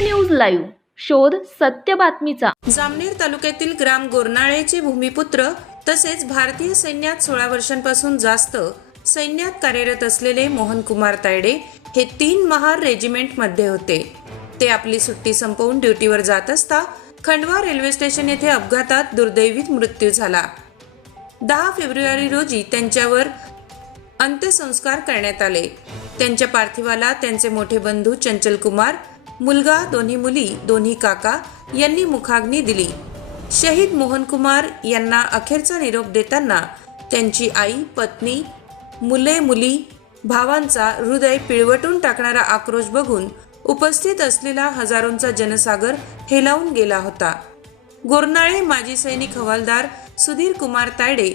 Live. शोध सत्य बातमीचा. जामनेर तालुक्यातील ग्राम गोरनाळेचे भूमिपुत्र तसेच भारतीय सैन्यात सोळा वर्षांपासून जास्त सैन्यात कार्यरत असलेले मोहन कुमार तायडे हे तीन महार रेजिमेंटमध्ये होते. ते आपली सुट्टी संपवून ड्युटीवर जात असता खंडवा रेल्वे स्टेशन येथे अपघातात दुर्दैवी मृत्यू झाला. दहा फेब्रुवारी रोजी त्यांच्यावर अंत्यसंस्कार करण्यात आले. त्यांच्या पार्थिवाला त्यांचे मोठे बंधू चंचल कुमार मुलगा दोन्ही मुली दोन्ही काका यांनी मुखाग्नी दिली. शहीद मोहन कुमार यांना अखेरचा निरोप देताना त्यांची आई पत्नी मुले मुली भावांचा हृदय पिळवटून टाकणारा आक्रोश बघून उपस्थित असलेला हजारोंचा जनसागर हेलावून गेला होता. गोरनाळे माजी सैनिक हवालदार सुधीर कुमार तायडे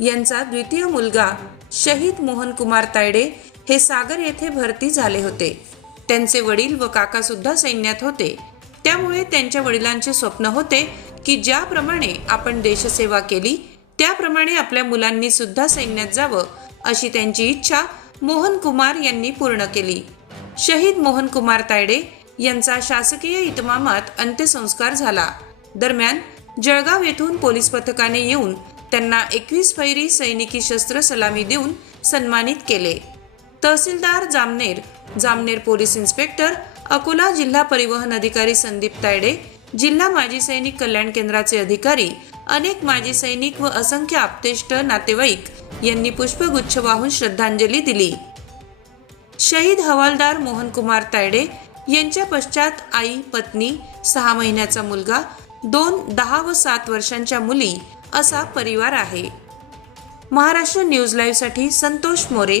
यांचा द्वितीय मुलगा शहीद मोहन कुमार तायडे हे सागर येथे भरती झाले होते. त्यांचे वडील व काका सुद्धा सैन्यात होते. त्यामुळे त्यांच्या वडिलांचे स्वप्न होते की ज्याप्रमाणे आपण देशसेवा केली त्याप्रमाणे आपल्या मुलांनी सुद्धा सैन्यात जावं अशी त्यांची इच्छा मोहन कुमार यांनी पूर्ण केली. शहीद मोहन कुमार तायडे यांचा शासकीय इतमामात अंत्यसंस्कार झाला. दरम्यान जळगाव येथून पोलीस पथकाने येऊन त्यांना एकवीस फैरी सैनिकी शस्त्र सलामी देऊन सन्मानित केले. तहसीलदार जामनेर जामनेर पोलीस इन्स्पेक्टर अकोला जिल्हा परिवहन अधिकारी संदीप तायडे जिल्हा माजी सैनिक कल्याण केंद्राचे अधिकारी अनेक माजी सैनिक व असंख्य आप्तेष्ट नातेवाईक यांनी पुष्पगुच्छ वाहून श्रद्धांजली दिली. शहीद हवालदार मोहन कुमार तायडे यांच्या पश्चात आई पत्नी सहा महिन्याचा मुलगा दोन दहा व सात वर्षांच्या मुली असा परिवार आहे. महाराष्ट्र न्यूज लाईव्हसाठी संतोष मोरे